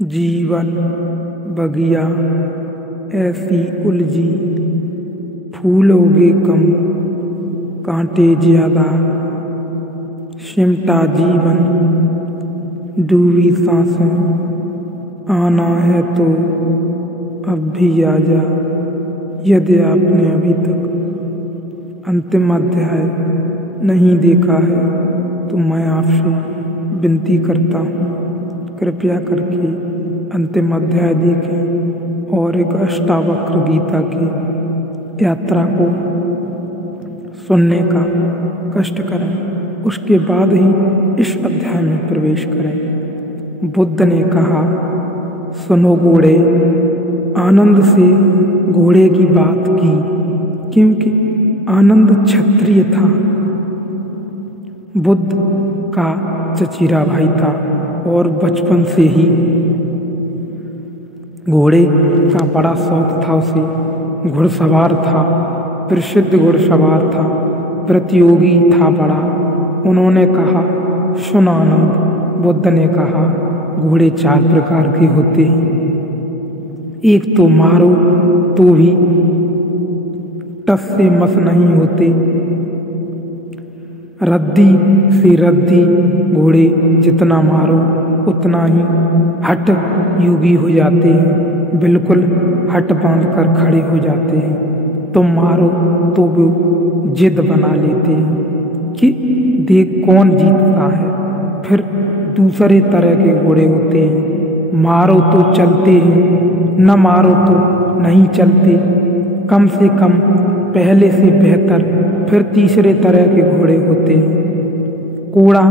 जीवन बगिया ऐसी उलझी, फूल उगे कम कांटे ज्यादा। सिमटा जीवन डूबी सांसों, आना है तो अब भी आजा। यदि आपने अभी तक अंतिम अध्याय नहीं देखा है तो मैं आपसे विनती करता हूँ, कृपया करके अंतिम अध्याय देखें और एक अष्टावक्र गीता की यात्रा को सुनने का कष्ट करें। उसके बाद ही इस अध्याय में प्रवेश करें। बुद्ध ने कहा, सुनो घोड़े। आनंद से घोड़े की बात की, क्योंकि आनंद क्षत्रिय था। बुद्ध का चचेरा भाई था और बचपन से ही घोड़े का बड़ा शौक था उसे। घुड़सवार था, प्रसिद्ध घुड़सवार था, प्रतियोगी था बड़ा। उन्होंने कहा, सुन आनंद। बुद्ध ने कहा, घोड़े 4 प्रकार के होते हैं। एक तो मारो तो भी टस से मस नहीं होते। रद्दी से रद्दी घोड़े जितना मारो उतना ही हठ योगी हो जाते हैं, बिल्कुल हठ बांध कर खड़े हो जाते हैं। तुम मारो तो वो जिद बना लेते हैं कि देख कौन जीतता है। फिर दूसरे तरह के घोड़े होते हैं, मारो तो चलते हैं, न मारो तो नहीं चलते। कम से कम पहले से बेहतर। फिर तीसरे तरह के घोड़े होते हैं, कोड़ा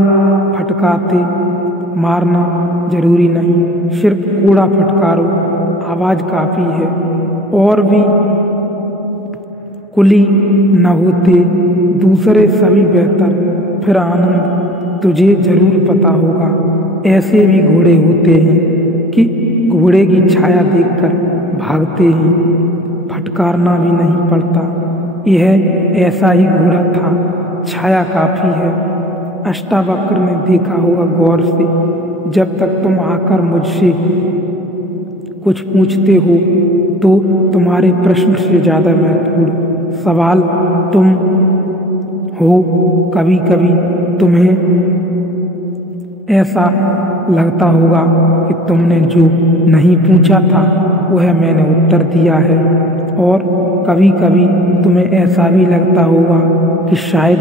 फटकारते। मारना जरूरी नहीं, सिर्फ कोड़ा फटकारो, आवाज काफी है। और भी कुली न होते, दूसरे सभी बेहतर। फिर आनंद तुझे जरूर पता होगा, ऐसे भी घोड़े होते हैं कि घोड़े की छाया देखकर भागते हैं, फटकारना भी नहीं पड़ता। यह ऐसा ही घोड़ा था, छाया काफी है। अष्टावक्र ने देखा होगा गौर से, जब तक तुम आकर मुझसे कुछ पूछते हो तो तुम्हारे प्रश्न से ज्यादा महत्वपूर्ण सवाल तुम हो। कभी कभी तुम्हें ऐसा लगता होगा कि तुमने जो नहीं पूछा था वह मैंने उत्तर दिया है, और कभी कभी तुम्हें ऐसा भी लगता होगा कि शायद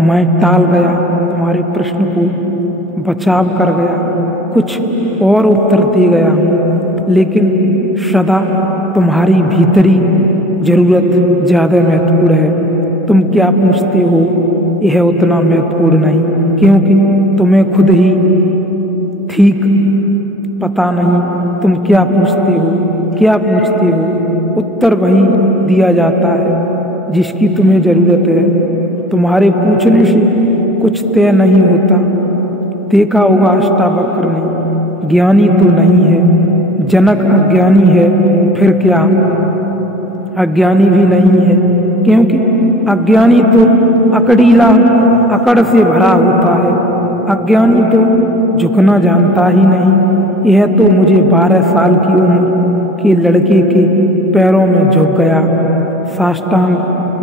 मैं टाल गया, तुम्हारे प्रश्न को बचाव कर गया, कुछ और उत्तर दे गया हूँ। लेकिन सदा तुम्हारी भीतरी जरूरत ज़्यादा महत्वपूर्ण है। तुम क्या पूछते हो यह उतना महत्वपूर्ण नहीं, क्योंकि तुम्हें खुद ही ठीक पता नहीं तुम क्या पूछते हो। क्या पूछते हो, उत्तर वही दिया जाता है जिसकी तुम्हें ज़रूरत है। तुम्हारे पूछने से कुछ तय नहीं होता। देखा होगा अष्टावक्र ने, ज्ञानी तो नहीं है, जनक अज्ञानी है। फिर क्या, अज्ञानी भी नहीं है, क्योंकि अज्ञानी तो अकड़ीला, अकड़ से भरा होता है। अज्ञानी तो झुकना जानता ही नहीं। यह तो मुझे 12 साल की उम्र के लड़के के पैरों में झुक गया, साष्टांग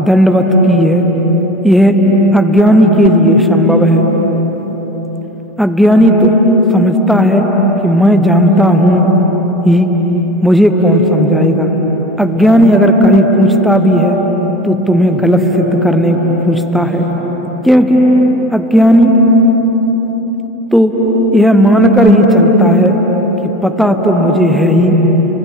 दंडवत की है। यह अज्ञानी के लिए संभव है। अज्ञानी तो समझता है कि मैं जानता हूँ ही, मुझे कौन समझाएगा। अज्ञानी अगर कहीं पूछता भी है तो तुम्हें गलत सिद्ध करने को पूछता है, क्योंकि अज्ञानी तो यह मानकर ही चलता है कि पता तो मुझे है ही,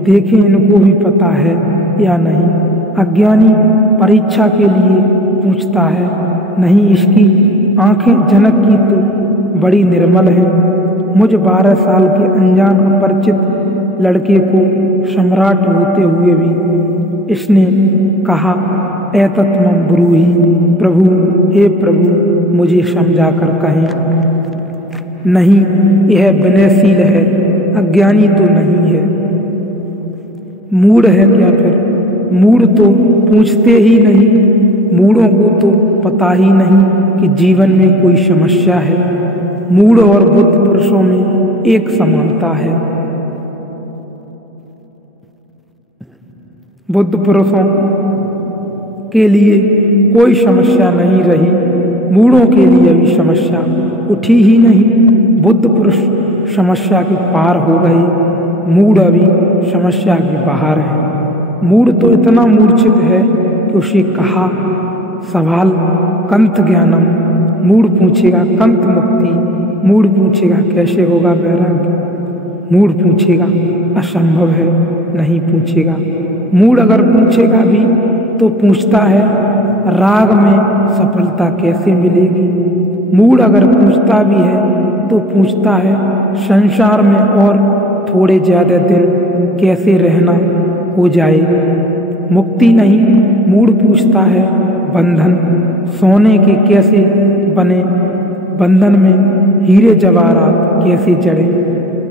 देखें इनको भी पता है या नहीं। अज्ञानी परीक्षा के लिए पूछता है, नहीं इसकी आंखें जनक की तो बड़ी निर्मल हैं। मुझ 12 साल के अनजान अपरिचित लड़के को सम्राट होते हुए भी इसने कहा, एतत्मम ब्रूहि प्रभु, हे प्रभु मुझे समझा कर कहें। नहीं, यह विनयशील है, अज्ञानी तो नहीं है। मूढ़ है क्या फिर? मूढ़ तो पूछते ही नहीं। मूढ़ों को तो पता ही नहीं कि जीवन में कोई समस्या है। मूढ़ और बुद्ध पुरुषों में एक समानता है, बुद्ध पुरुषों के लिए कोई समस्या नहीं रही, मूढ़ों के लिए भी समस्या उठी ही नहीं। बुद्ध पुरुष समस्या के पार हो गए, मूढ़ अभी समस्या के बाहर है। मूढ़ तो इतना मूर्छित है कि उसे कहा सवाल कंत ज्ञानम, मूढ़ पूछेगा कंत मुक्ति, मूढ़ पूछेगा कैसे होगा वैराग्य, मूढ़ पूछेगा असंभव है, नहीं पूछेगा। मूढ़ अगर पूछेगा भी तो पूछता है राग में सफलता कैसे मिलेगी। मूढ़ अगर पूछता भी है तो पूछता है संसार में और थोड़े ज़्यादा दिन कैसे रहना हो जाए। मुक्ति नहीं, मूढ़ पूछता है बंधन, सोने के कैसे बने, बंधन में हीरे जवाहरात कैसे जड़े।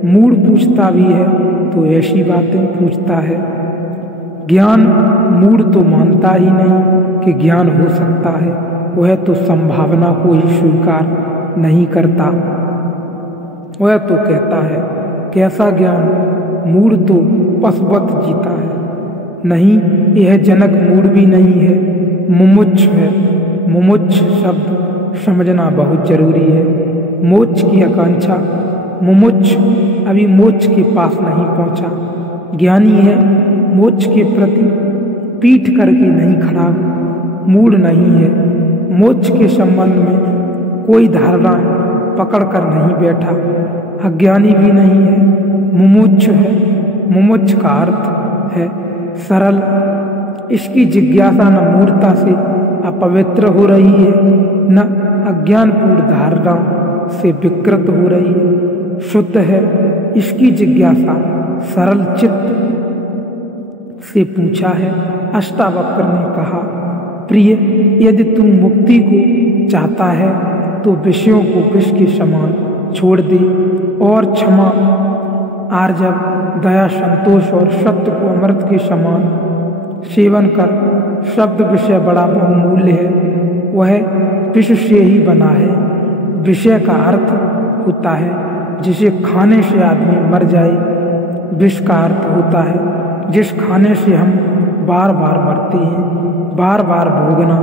मूढ़ पूछता भी है तो ऐसी बातें पूछता है। ज्ञान मूढ़ तो मानता ही नहीं कि ज्ञान हो सकता है, वह तो संभावना को ही स्वीकार नहीं करता। वह तो कहता है कैसा ज्ञान, मूढ़ तो पशुवत जीता है। नहीं, यह जनक मूढ़ भी नहीं है, मुमुक्ष है। मुमुक्ष शब्द समझना बहुत जरूरी है। मोक्ष की आकांक्षा, मुमुक्ष अभी मोक्ष के पास नहीं पहुंचा। ज्ञानी है, मोक्ष के प्रति पीठ करके नहीं खड़ा, मूढ़ नहीं है। मोक्ष के संबंध में कोई धारणा पकड़ कर नहीं बैठा, अज्ञानी भी नहीं है, मुमुक्ष है। मुमुक्ष का अर्थ है सरल। इसकी जिज्ञासा न मूढ़ता से अपवित्र हो रही है, न अज्ञानपूर्ण धारणा से विकृत हो रही है, शुद्ध है। इसकी जिज्ञासा सरल चित्त से पूछा है। अष्टावक्र ने कहा, प्रिय, यदि तुम मुक्ति को चाहता है तो विषयों को विष के समान छोड़ दे और क्षमा, आर्जव, दया, संतोष और सत्य को अमृत के समान सेवन कर। शब्द विषय बड़ा बहुमूल्य है, वह विष से ही बना है। विषय का अर्थ होता है जिसे खाने से आदमी मर जाए। विष का अर्थ होता है जिस खाने से हम बार बार मरते हैं। बार बार भोगना,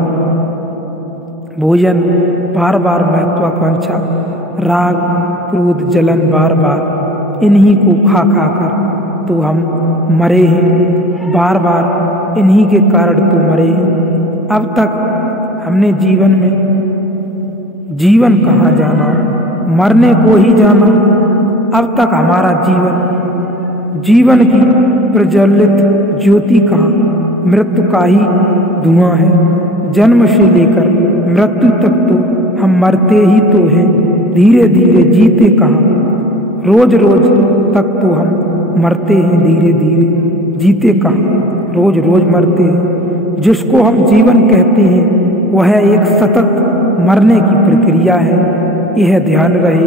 भोजन, बार बार महत्वाकांक्षा, राग, क्रोध, जलन, बार बार इन्हीं को खा खा कर तो हम मरे हैं। बार बार इन्हीं के कारण तो मरे हैं। अब तक हमने जीवन में जीवन कहाँ जाना, मरने को ही जाना। अब तक हमारा जीवन की प्रज्वलित ज्योति कहाँ, मृत्यु का ही धुआं है। जन्म से लेकर मृत्यु तक तो हम मरते ही तो हैं, धीरे धीरे जीते कहाँ। रोज रोज तक तो हम मरते हैं, धीरे धीरे जीते कहाँ। रोज रोज मरते हैं। जिसको हम जीवन कहते हैं वह एक सतत मरने की प्रक्रिया है, यह ध्यान रहे।